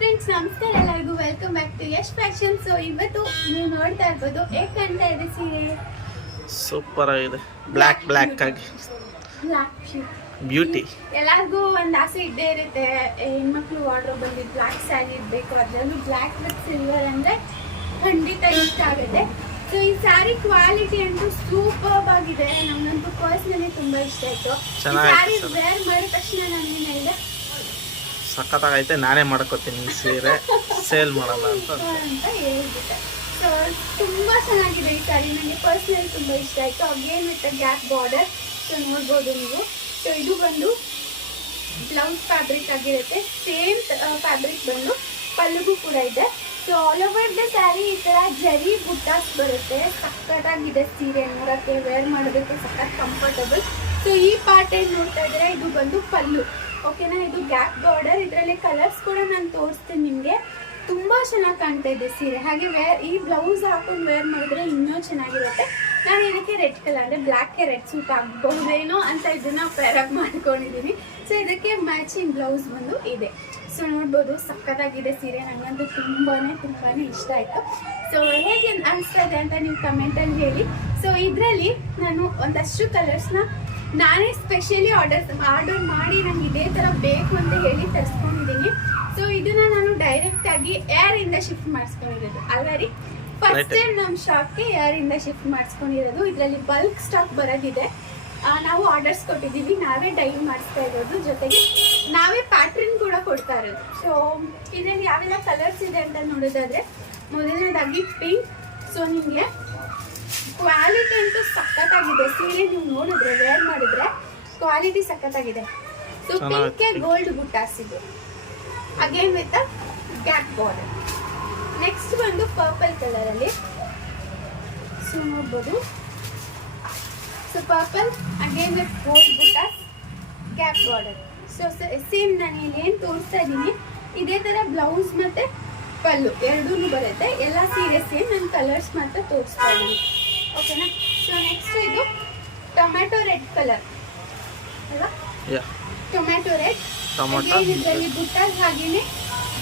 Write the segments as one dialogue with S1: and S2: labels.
S1: Friends ನಮಸ್ಕಾರ. ಎಲ್ಲರಿಗೂ welcome back to Yash fashion so ಇವತ್ತು ನೀವು ನೋಡ್ತಾ ಇರ್ಬೋದು ಹೇಗೆ ಕಾಣ್ತಾ ಇದೆ ಸೀರೆ.
S2: ಸೂಪರ್ ಆಗಿದೆ. ಬ್ಲ್ಯಾಕ್ ಬ್ಲ್ಯಾಕ್ ಆಗಿ.
S1: ಬ್ಲ್ಯಾಕ್
S2: ಬ್ಯೂಟಿ
S1: ಎಲ್ಲರಿಗೂ ಒಂದು ಆಸೆ ಇದ್ದೇ ಇರುತ್ತೆ. ಹೆಣ್ಮಕ್ಳು ವಾರ್ಡ್ರೋಬ್ ಅಲ್ಲಿ ಬ್ಲ್ಯಾಕ್ ಸ್ಯಾರಿ ಇರಬೇಕು ಅದರಲ್ಲೂ ಬ್ಲ್ಯಾಕ್ ವಿತ್ ಸಿಲ್ವರ್ ಅಂದರೆ ಖಂಡಿತ ಇಷ್ಟ ಆಗುತ್ತೆ. ಸೊ ಈ ಸ್ಯಾರಿ ಕ್ವಾಲಿಟಿ ಅಂತೂ ಸೂಪರ್ ಆಗಿದೆ. ನಮ್ಗಂತೂ ಪರ್ಸ್ನಲಿ ತುಂಬಾ ಇಷ್ಟ ಆಯ್ತು. ಸ್ಯಾರಿ. ವೇರ್ ಮಾಡಿದ ತಕ್ಷಣ ನಾನು ಹೇಳಿದೆ
S2: ಸಖತ್ತಾಗೈತೆ, ನಾನೇ ಮಾಡ್ಕೋತೀನಿ ಈ ಸೀರೆ, ಸೇಲ್ ಮಾಡಲ್ಲ ಅಂತ
S1: ಹೇಳ್ಬಿಟ್ಟೆ. ಸೊ ತುಂಬಾ ಚೆನ್ನಾಗಿದೆ ಈ ಸಾರಿ ನನಗೆ ಪರ್ಸ್ನಲಿ ತುಂಬ ಇಷ್ಟ ಆಯಿತು. Again with gap border so ನೋಡ್ಬೋದು ನೀವು. ಸೊ ಇದು ಬಂದು ಬ್ಲೌಸ್ ಫ್ಯಾಬ್ರಿಕ್ ಆಗಿರುತ್ತೆ. ಸೇಮ್ ಫ್ಯಾಬ್ರಿಕ್ ಬಂದು ಪಲ್ಲುಗೂ ಕೂಡ ಇದೆ. So all over the sari ಈ ಥರ ಜರಿ ಬುಟ್ಟಾಸ್ ಬರುತ್ತೆ. ಸಖತ್ತಾಗಿದೆ ಸೀರೆ ನೋಡೋಕ್ಕೆ ವೇರ್ ಮಾಡೋದಕ್ಕೆ ಸಖತ್ ಕಂಫರ್ಟಬಲ್ ಸೊ ಈ ಪಾರ್ಟ್ ಏನು ನೋಡ್ತಾ ಇದ್ರೆ ಇದು ಬಂದು ಪಲ್ಲು. ಓಕೆನಾ ಇದು ಗ್ಯಾಪ್ ಬಾರ್ಡರ್ ಇದರಲ್ಲಿ ಕಲರ್ಸ್ ಕೂಡ ನಾನು ತೋರಿಸ್ತೀನಿ ನಿಮಗೆ. ತುಂಬಾ ಚೆನ್ನಾಗಿ ಕಾಣ್ತಾ ಇದೆ ಸೀರೆ. ಹಾಗೆ ವೇರ್ ಈ ಬ್ಲೌಸ್ ಹಾಕೊಂಡು ವೇರ್ ಮಾಡಿದ್ರೆ ಇನ್ನೂ ಚೆನ್ನಾಗಿರುತ್ತೆ. ನಾನು ಇದಕ್ಕೆ ರೆಡ್ ಕಲರ್ ಅಂದರೆ ಬ್ಲ್ಯಾಕ್ಗೆ ರೆಡ್ ಸೂಟ್ ಆಗಬಹುದೇನೋ ಅಂತ ಇದನ್ನ ಪೇರಪ್ ಮಾಡ್ಕೊಂಡಿದ್ದೀನಿ ಸೊ ಇದಕ್ಕೆ ಮ್ಯಾಚಿಂಗ್ ಬ್ಲೌಸ್ ಬಂದು ಇದೆ. ಸೊ ನೋಡ್ಬೋದು ಸಕ್ಕತ್ತಾಗಿದೆ ಸೀರೆ. ನನಗಂತೂ ತುಂಬಾ ತುಂಬಾ ಇಷ್ಟ ಆಯಿತು. ಸೊ ಹೇಗೆ ಅನಿಸ್ತಾ ಇದೆ ಅಂತ ನೀವು ಕಮೆಂಟಲ್ಲಿ ಹೇಳಿ. ಸೊ ಇದರಲ್ಲಿ ನಾನು ಒಂದಷ್ಟು ಕಲರ್ಸ್ನ ನಾನೇ ಸ್ಪೆಷಲಿ ಆರ್ಡರ್ ಆರ್ಡರ್ ಮಾಡಿ ನಂಗೆ ಇದೇ ಥರ ಬೇಕು ಅಂತ ಹೇಳಿ ತರಿಸ್ಕೊಂಡಿದ್ದೀನಿ. ಸೊ ಇದನ್ನ ನಾನು ಡೈರೆಕ್ಟ್ ಆಗಿ ಏರ್ ಇಂದ ಶಿಫ್ಟ್ ಮಾಡಿಸ್ಕೊಂಡಿರೋದು. ಅಲ್ಲ ರೀ? ಫಸ್ಟ್ ಟೈಮ್ ನಮ್ಮ ಶಾಪ್ಗೆ ಏರ್ ಇಂದ ಶಿಫ್ಟ್ ಮಾಡಿಸ್ಕೊಂಡಿರೋದು. ಇದರಲ್ಲಿ ಬಲ್ಕ್ ಸ್ಟಾಕ್ ಬರೋದಿದೆ ನಾವು ಆರ್ಡರ್ಸ್ ಕೊಟ್ಟಿದ್ದೀವಿ. ನಾವೇ ಡೈ ಮಾಡಿಸ್ತಾ ಇರೋದು. ಜೊತೆಗೆ ನಾವೇ ಪ್ಯಾಟ್ರನ್ ಕೂಡ ಕೊಡ್ತಾ ಇರೋದು. ಸೊ ಇದರಲ್ಲಿ ಯಾವೆಲ್ಲ ಕಲರ್ಸ್ ಇದೆ ಅಂತ ನೋಡೋದಾದ್ರೆ ಮೊದಲನೇದಾಗಿ ಪಿಂಕ್ ಸೊ ನಿಮಗೆ ಕ್ವಾಲಿಟಿ ಅಂತೂ ಸಖತ್ತಾಗಿದೆ. ಸೀರೆ ನೀವು ನೋಡಿದ್ರೆ ವೇರ್ ಮಾಡಿದ್ರೆ ಕ್ವಾಲಿಟಿ ಸಖತ್ತಾಗಿದೆ. ಸೊ. ಪಿಂಕ್ ಗೋಲ್ಡ್ ಬುಟ್ಟಾಸ್ ಇದು again with gap border next ಬಂದು ಪರ್ಪಲ್ ಕಲರ್ ಅಲ್ಲಿ. ಸೊ ನೋಡ್ಬೋದು. So purple again with gold buttas gap border so same ನಾನು ಇಲ್ಲಿ ಏನು ತೋರಿಸ್ತಾ ಇದ್ದೀನಿ ಇದೇ ಥರ ಬ್ಲೌಸ್ ಮತ್ತೆ ಪಲ್ಲು. ಎರಡೂ ಬರುತ್ತೆ. ಎಲ್ಲ ಸೀರೆ ಸೇಮ್ ನಾನು ಕಲರ್ಸ್ ಮಾತ್ರ ತೋರಿಸ್ತಾ ಇದ್ದೀನಿ ಓಕೆನಾ ಸೊ ನೆಕ್ಸ್ಟ್ ಇದು ಟೊಮ್ಯಾಟೊ ರೆಡ್ ಕಲರ್ ಅಲ್ವಾ? ಟೊಮ್ಯಾಟೊ ರೆಡ್
S2: ಟೊಮ್ಯಾಟೊ
S1: ಇದರಲ್ಲಿ ಬುಟ್ಟ ಹಾಗೇನೆ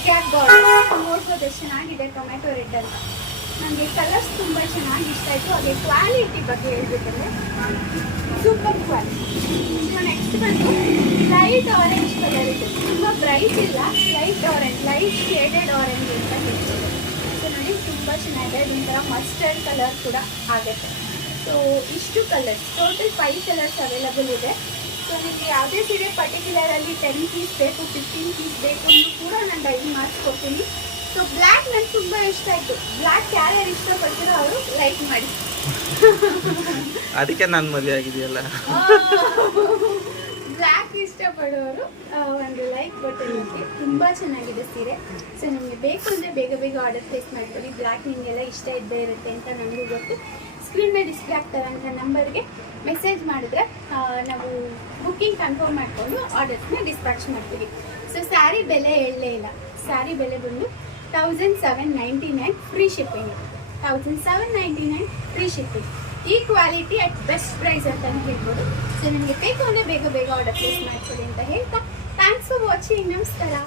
S1: ಕ್ಯಾಪ್ ಬಾರ್ಡರ್ ನೋಡ್ಬೋದು ಚೆನ್ನಾಗಿದೆ ಟೊಮ್ಯಾಟೊ ರೆಡ್ ಅಂತ. ನನಗೆ ಕಲರ್ಸ್ ತುಂಬ ಚೆನ್ನಾಗಿ ಇಷ್ಟ ಆಯಿತು. ಹಾಗೆ ಕ್ವಾಲಿಟಿ ಬಗ್ಗೆ ಹೇಳ್ಬೇಕಂದ್ರೆ ಸೂಪರ್ ಕ್ವಾಲಿಟಿ ಸೊ ನೆಕ್ಸ್ಟ್ ಬಂದು ಲೈಟ್ ಆರೆಂಜ್ ಕಲರ್ ಇದೆ. ತುಂಬ ಬ್ರೈಟ್ ಇಲ್ಲ. Light orange light shaded orange ಅಂತ ಸೊ ನೋಡಿ ತುಂಬ ಚೆನ್ನಾಗಿದೆ. ಇದೊಂಥರ ಮಸ್ಟರ್ಡ್ ಕಲರ್ ಕೂಡ ಆಗುತ್ತೆ. ಸೊ ಇಷ್ಟು colours total five colours available ಇದೆ. ಸೊ ನಿಮಗೆ ಯಾವುದೇ ಸೀರೆ ಪರ್ಟಿಕ್ಯುಲರಲ್ಲಿ ಟೆನ್ ಪೀಸ್ ಬೇಕು ಫಿಫ್ಟೀನ್ ಪೀಸ್ ಬೇಕು ಅಂದರೂ ಕೂಡ ನಾನು ಡೈಲಿ ಮಾಡಿಸ್ಕೊಡ್ತೀನಿ. ಸೊ ಬ್ಲ್ಯಾಕ್ ನನಗೆ ತುಂಬ ಇಷ್ಟ ಆಯಿತು. ಬ್ಲ್ಯಾಕ್ ಯಾರ್ಯಾರು ಇಷ್ಟಪಡ್ತೀರೋ ಅವರು ಲೈಕ್ ಮಾಡಿ.
S2: ಅದಕ್ಕೆ ನಾನು ಮದುವೆ ಆಗಿದೆಯಲ್ಲ
S1: ಬ್ಲ್ಯಾಕ್ ಇಷ್ಟಪಡೋರು ಒಂದು ಲೈಕ್ ಬಟನ್ಗೆ ತುಂಬ ಚೆನ್ನಾಗಿದೆ ಸೀರೆ. ಸೊ ನಿಮಗೆ ಬೇಕು ಅಂದರೆ ಬೇಗ ಬೇಗ ಆರ್ಡರ್ ಪ್ಲೇಸ್ ಮಾಡ್ಕೊಳ್ಳಿ. ಬ್ಲ್ಯಾಕ್ ನಿಮಗೆಲ್ಲ ಇಷ್ಟ ಇದ್ದೇ ಇರುತ್ತೆ ಅಂತ ನನಗೂ ಗೊತ್ತು. ಸ್ಕ್ರೀನ್ ಮೇಲೆ ಡಿಸ್ಪ್ಲೇ ಆಗ್ತಾರಂಥ ನಂಬರ್ಗೆ ಮೆಸೇಜ್ ಮಾಡಿದ್ರೆ ನಾವು ಬುಕ್ಕಿಂಗ್ ಕನ್ಫರ್ಮ್ ಮಾಡಿಕೊಂಡು ಆರ್ಡರ್ಸ್ನ ಡಿಸ್ಪ್ಯಾಚ್ ಮಾಡ್ತೀವಿ. ಸೊ ಸ್ಯಾರಿ ಬೆಲೆ ಹೇಳಲೇ ಇಲ್ಲ. ಸ್ಯಾರಿ ಬೆಲೆ ಬಂದು thousand seven ninety nine free shipping thousand seven ninety nine free shipping ಈ ಕ್ವಾಲಿಟಿ ಅಟ್ ಬೆಸ್ಟ್ ಪ್ರೈಸ್ ಅಂತ ಹೇಳ್ಬೋದು. ಸೊ ನಿಮಗೆ ಬೇಕು ಅಂದರೆ ಬೇಗ ಬೇಗ ಆರ್ಡರ್ ಪ್ಲೇಸ್ ಮಾಡ್ಕೊಳ್ಳಿ ಅಂತ ಹೇಳ್ತಾ. ಥ್ಯಾಂಕ್ಸ್ ಫಾರ್ ವಾಚಿಂಗ್ ನಮಸ್ಕಾರ.